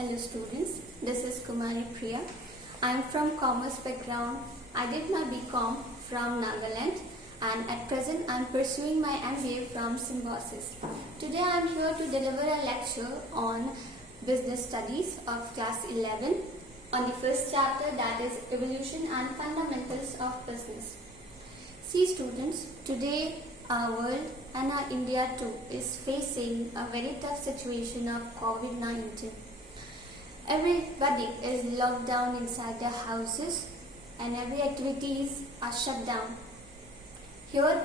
Hello students, this is Kumari Priya. I am from commerce background. I did my BCom from Nagaland and at present I am pursuing my MBA from Symbiosis. Today I am here to deliver a lecture on business studies of class 11 on the first chapter, that is evolution and fundamentals of business. See students, today our world and our India too is facing a very tough situation of COVID-19. Everybody is locked down inside their houses and every activities are shut down. Here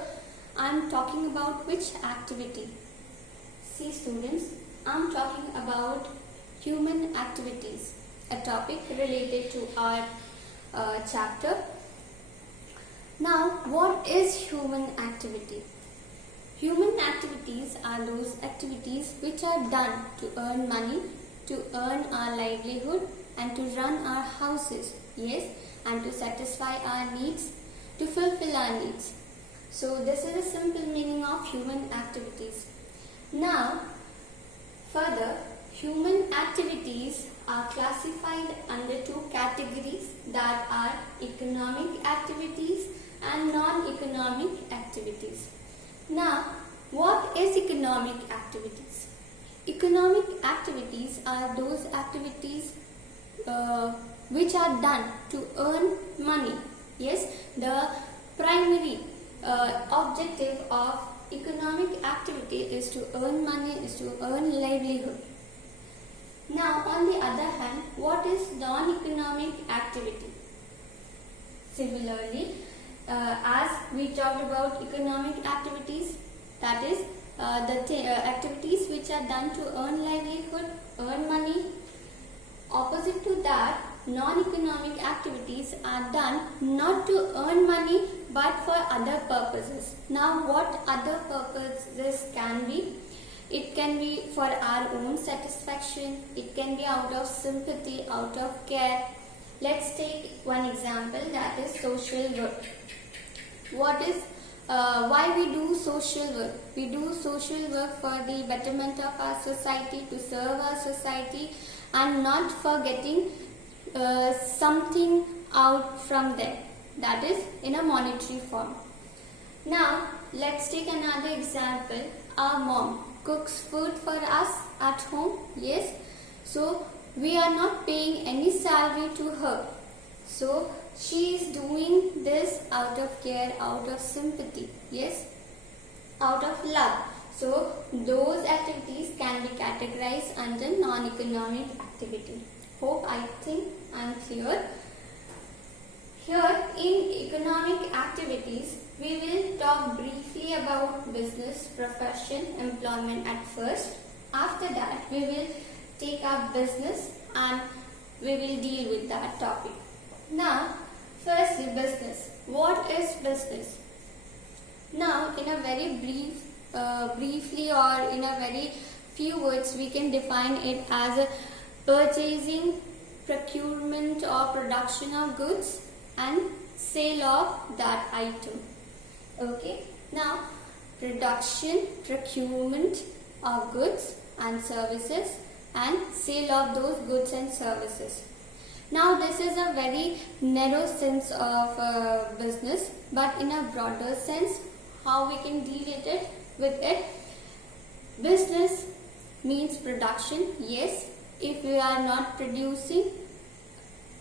I am talking about which activity? See students, I am talking about human activities, a topic related to our chapter. Now, what is human activity? Human activities are those activities which are done to earn money, to earn our livelihood and to run our houses, yes, and to satisfy our needs, to fulfill our needs. So this is a simple meaning of human activities. Now, further, human activities are classified under two categories, that are economic activities and non-economic activities. Now, what is economic activities? Economic activities are those activities which are done to earn money. Yes, the primary objective of economic activity is to earn money, is to earn livelihood. Now, on the other hand, what is non-economic activity? Similarly, as we talked about economic activities, that is the activities which are done to earn livelihood, earn money. Opposite to that, non-economic activities are done not to earn money but for other purposes. Now, what other purposes can be? It can be for our own satisfaction, it can be out of sympathy, out of care. Let's take one example, that is social work. Why we do social work? We do social work for the betterment of our society, to serve our society and not for getting something out from there, that is in a monetary form. Now, let's take another example. Our mom cooks food for us at home, yes, so we are not paying any salary to her. So, she is doing this out of care, out of sympathy, yes, out of love. So, those activities can be categorized under non-economic activity. I think I am clear. Here in economic activities, we will talk briefly about business, profession, employment at first. After that, we will take up business and we will deal with that topic. Now, firstly, business. What is business? Now, in a very briefly or in a very few words, we can define it as a purchasing, procurement or production of goods and sale of that item. Okay. Now, production, procurement of goods and services and sale of those goods and services. Now, this is a very narrow sense of business, but in a broader sense, how we can deal with it. Business means production. Yes, if we are not producing,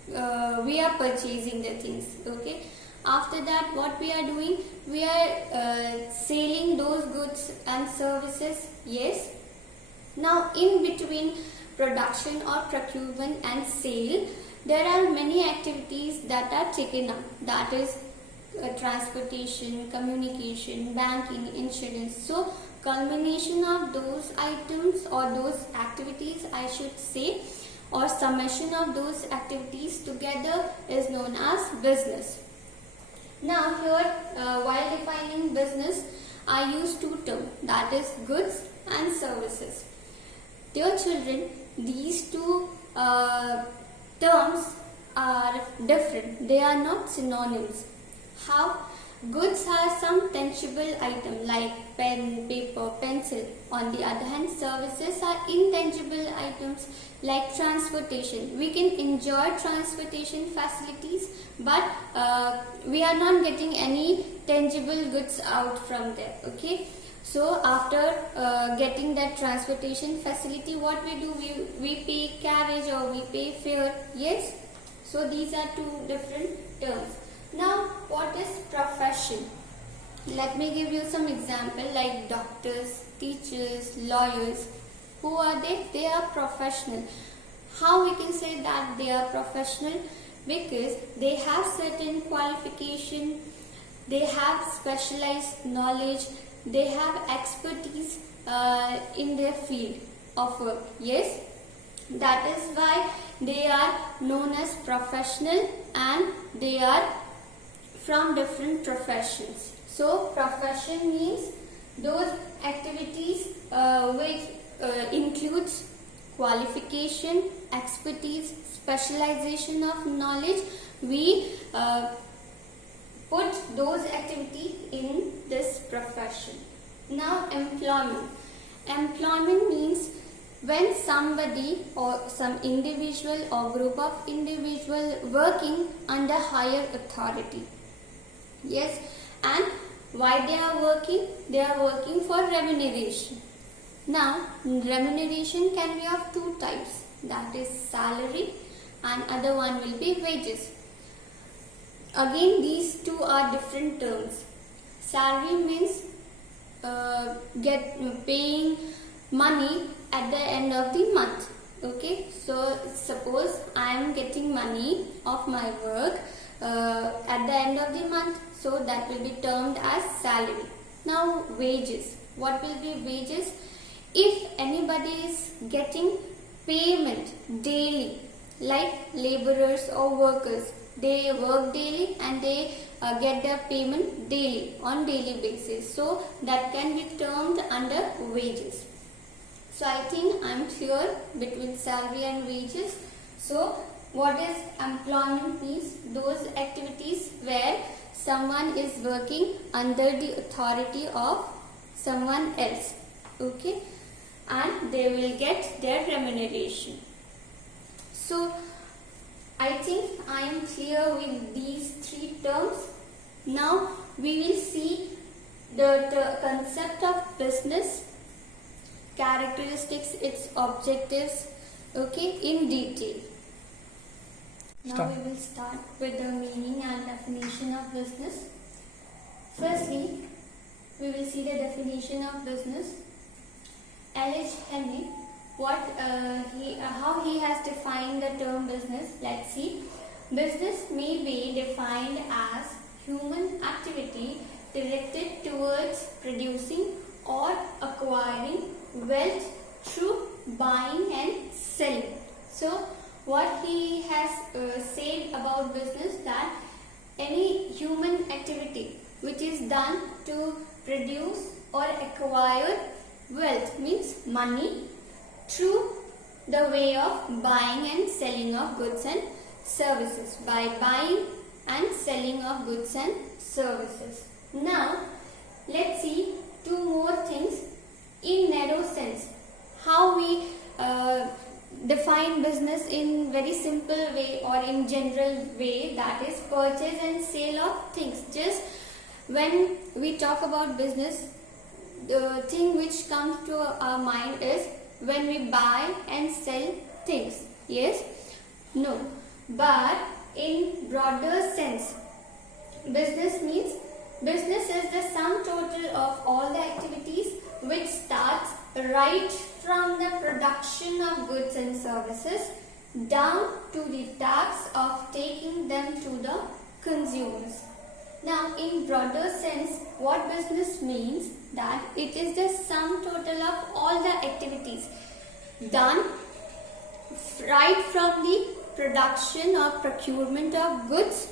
we are purchasing the things. Okay. After that, what we are doing? We are selling those goods and services. Yes. Now, in between production or procurement and sale, there are many activities that are taken up, that is transportation, communication, banking, insurance. So, culmination of those items or those activities, I should say, or summation of those activities together is known as business. Now, here while defining business, I use two terms, that is goods and services. Dear children, these two terms are different. They are not synonyms. How? Goods are some tangible item like pen, paper, pencil. On the other hand, services are intangible items like transportation. We can enjoy transportation facilities, but we are not getting any tangible goods out from there. Okay. So after getting that transportation facility, what we do? We pay carriage or we pay fare. Yes. So these are two different terms. Now, what is profession? Let me give you some example like doctors, teachers, lawyers. Who are they? They are professional. How we can say that they are professional? Because they have certain qualification, they have specialized knowledge, they have expertise in their field of work. Yes, that is why they are known as professional and they are from different professions. So profession means those activities which includes qualification, expertise, specialization of knowledge. We put those activities in this profession. Now employment. Employment means when somebody or some individual or group of individual working under higher authority. Yes, and why they are working? They are working for remuneration. Now, remuneration can be of two types. That is salary and other one will be wages. Again, these two are different terms. Salary means paying money at the end of the month. Okay, so suppose I am getting money of my work at the end of the month, so that will be termed as salary. Now wages. What will be wages? If anybody is getting payment daily, like laborers or workers, they work daily and they get their payment daily on daily basis, so that can be termed under wages. So I think I am clear between salary and wages. So what is employment means? Those activities where someone is working under the authority of someone else. Okay, and they will get their remuneration. So I think I am clear with these three terms. Now we will see the concept of business, characteristics, its objectives, okay, in detail. Now we will start with the meaning and definition of business. Firstly, we will see the definition of business. L.H. Henry, how he has defined the term business. Let's see. Business may be defined as human activity directed towards producing or acquiring wealth through buying and selling. So what he has said about business, that any human activity which is done to produce or acquire wealth, means money, through the way of buying and selling of goods and services, by buying and selling of goods and services. Now let's see two more things in narrow sense. How we define business in very simple way or in general way, that is purchase and sale of things. Just when we talk about business, the thing which comes to our mind is when we buy and sell things. Yes? No. But in broader sense, business means business is the sum total of all the activities which starts right from the production of goods and services down to the task of taking them to the consumers. Now, in broader sense, what business means, that it is the sum total of all the activities done right from the production or procurement of goods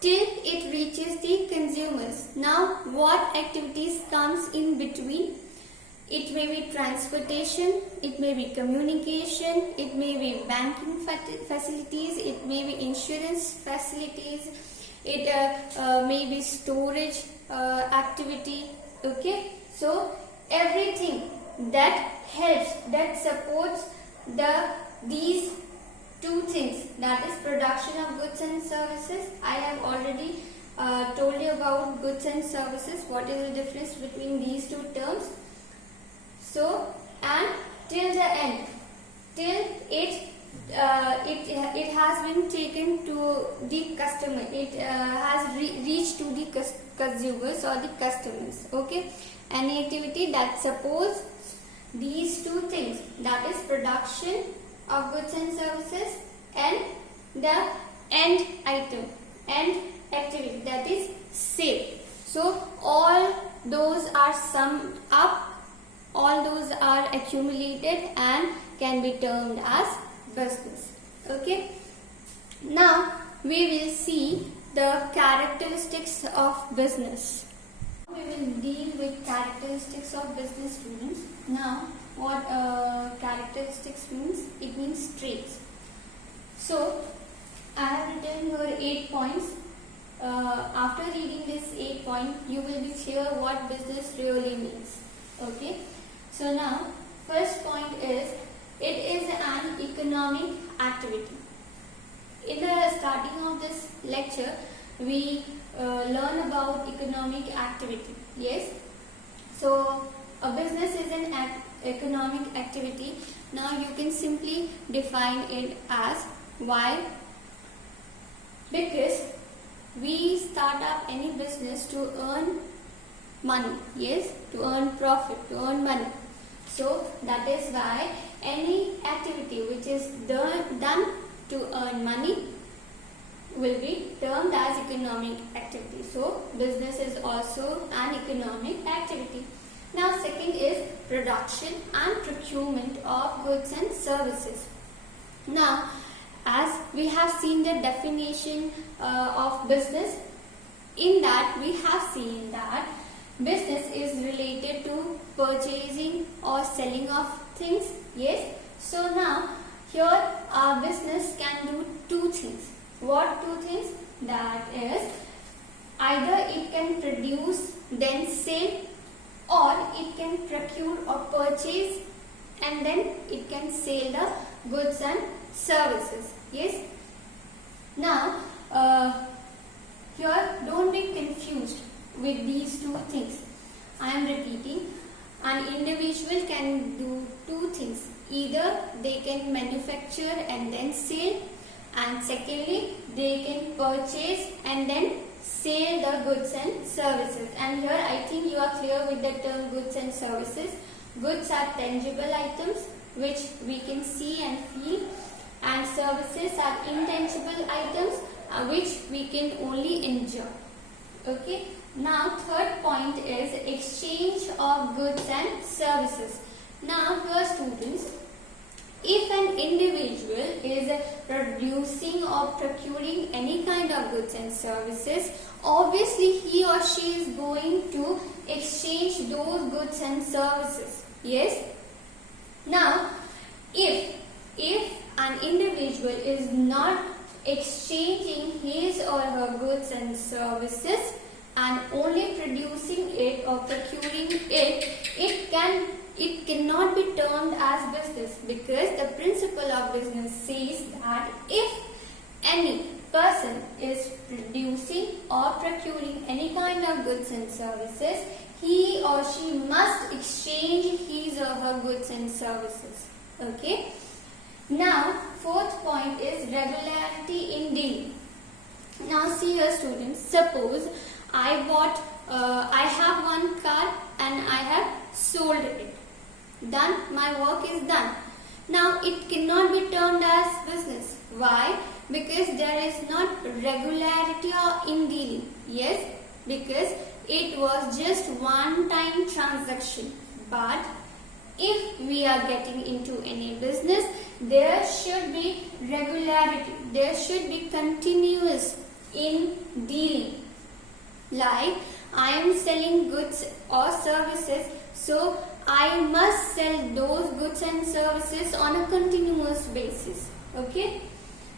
till it reaches the consumers. Now, what activities comes in between? It may be transportation, it may be communication, it may be banking facilities, it may be insurance facilities, it may be storage activity. Okay, so everything that helps, that supports these two things, that is production of goods and services. I have already told you about goods and services, what is the difference between these two terms. So, and till the end, till it has been taken to the customer, it has reached to the consumers or the customers. Okay, any activity that supports these two things, that is production of goods and services and the end item, end activity, that is sale. So all those are summed up, all those are accumulated and can be termed as business. Okay, now we will see the characteristics of business. We will deal with characteristics of business, students. Now what characteristics means? It means traits. So I have written here 8 points. After reading this 8 points, you will be clear what business really means. Okay, so now first point is, it is an economic activity. In the starting of this lecture, we learn about economic activity. Yes, so a business is an economic activity. Now you can simply define it as why? Because we start up any business to earn money. Yes, to earn profit, to earn money. So that is why any activity which is done to earn money will be termed as economic activity. So business is also an economic activity. Now second is production and procurement of goods and services. Now as we have seen the definition of business, in that we have seen that business is related to purchasing or selling of things. Yes, so now here our business can do two things. What two things? That is, either it can produce then sell, or it can procure or purchase and then it can sell the goods and services. Yes, now here don't be confused with these two things. I am repeating, an individual can do two things. Either they can manufacture and then sell, and secondly they can purchase and then sell the goods and services. And here I think you are clear with the term goods and services. Goods are tangible items which we can see and feel, and services are intangible items which we can only enjoy. Okay, now third point is exchange of goods and services. Now here students, if an individual is producing or procuring any kind of goods and services, obviously he or she is going to exchange those goods and services. Yes. Now if an individual is not exchanging his or her goods and services and only producing it or procuring it, it cannot be termed as business, because the principle of business says that if any person is producing or procuring any kind of goods and services, he or she must exchange his or her goods and services. Okay. Now fourth point is regularity in dealing. Now see here students, suppose I have one car and I have sold it. Done, my work is done. Now it cannot be termed as business. Why? Because there is not regularity in dealing. Yes, because it was just one time transaction. But if we are getting into any business, there should be regularity, there should be continuous in dealing. Like I am selling goods or services, so I must sell those goods and services on a continuous basis. Okay.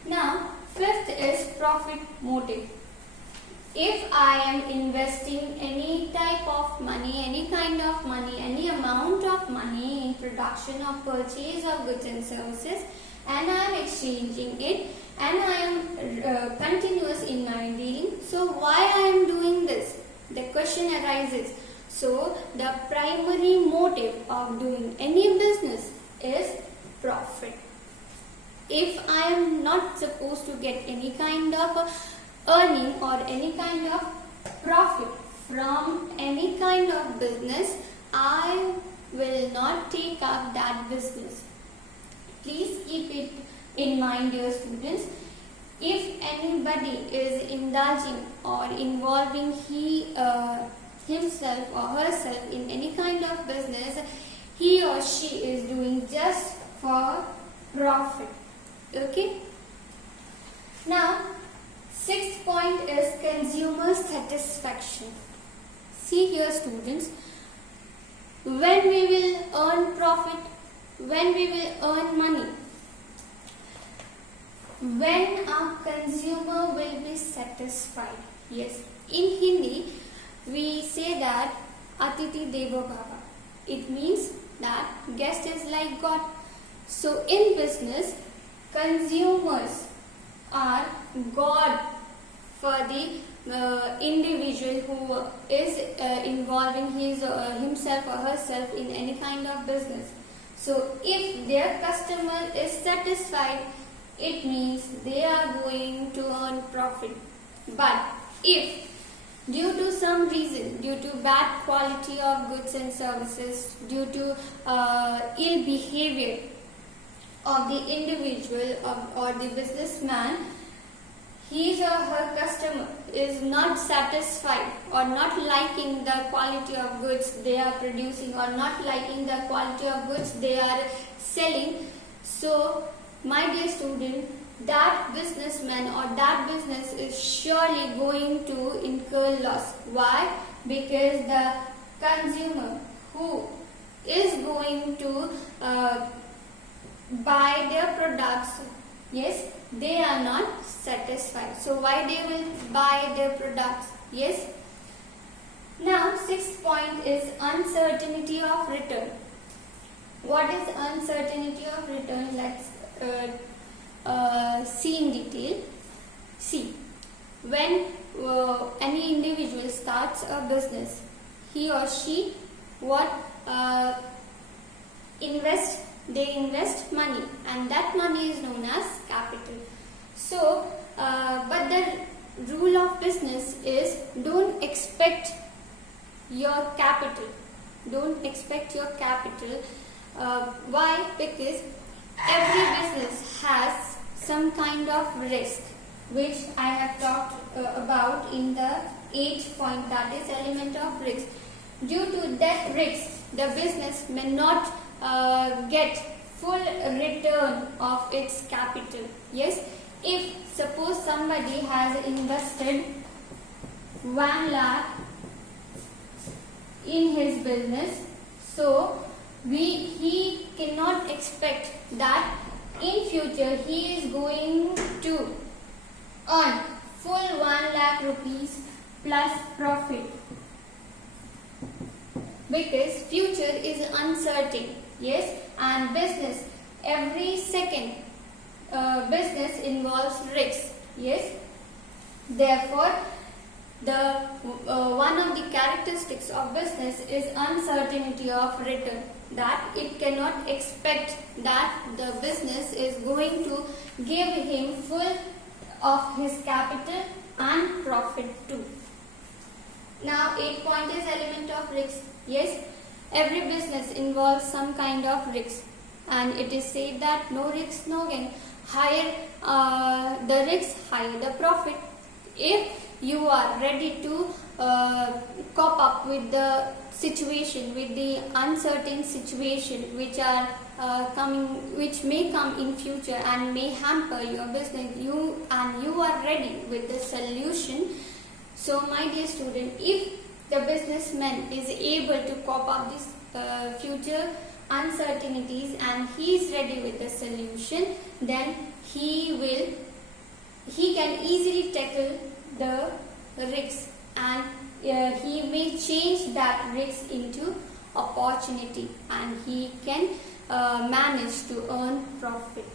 Now fifth is profit motive. if I am investing any type of money, any kind of money, any amount of money in production or purchase of goods and services, and I am exchanging it, and I am continuous in my dealing, so why I am doing this? The question arises. So the primary motive of doing any business is profit. If I am not supposed to get any kind of earning or any kind of profit from any kind of business, I will not take up that business. Please keep it in mind, dear students. If anybody is indulging or involving himself or herself in any kind of business, he or she is doing just for profit. Okay? Now, sixth point is consumer satisfaction. See here, students, when we will earn profit, when we will earn money, when our consumer will be satisfied. Yes, in Hindi we say that Atiti Devo Bhava. It means that guest is like God. So in business, consumers are God for the individual who is involving himself or herself in any kind of business. So if their customer is satisfied, it means they are going to earn profit. But if due to some reason, due to bad quality of goods and services, due to ill behavior of the individual or the businessman, his or her customer is not satisfied or not liking the quality of goods they are producing or not liking the quality of goods they are selling, so my dear student, that businessman or that business is surely going to incur loss. Why? Because the consumer who is going to buy their products, yes, they are not satisfied. So why they will buy their products? Yes. Now, sixth point is uncertainty of return. What is uncertainty of return? Let's see in detail. See, when any individual starts a business, he or she they invest money, and that money is known as capital. So, but the rule of business is don't expect your capital. Don't expect your capital. Why? Because every business has some kind of risk, which I have talked about in the 8th point, that is element of risk. Due to that risk, the business may not get full return of its capital. Yes, if suppose somebody has invested 1 lakh in his business, so he cannot expect that in future he is going to earn full 1 lakh rupees plus profit, because future is uncertain. Yes, and business, every second business involves risk. Yes, therefore the one of the characteristics of business is uncertainty of return, that it cannot expect that the business is going to give him full of his capital and profit too. Now, 8th point is element of risk. Yes, every business involves some kind of risk, and it is said that no risk, no gain. Higher the risk, higher the profit. If you are ready to cope up with the situation, with the uncertain situation which are which may come in future and may hamper your business, you are ready with the solution. So, my dear student, if the businessman is able to cope up this future uncertainties and he is ready with the solution, then he can easily tackle the risk, and he may change that risk into opportunity, and he can manage to earn profit.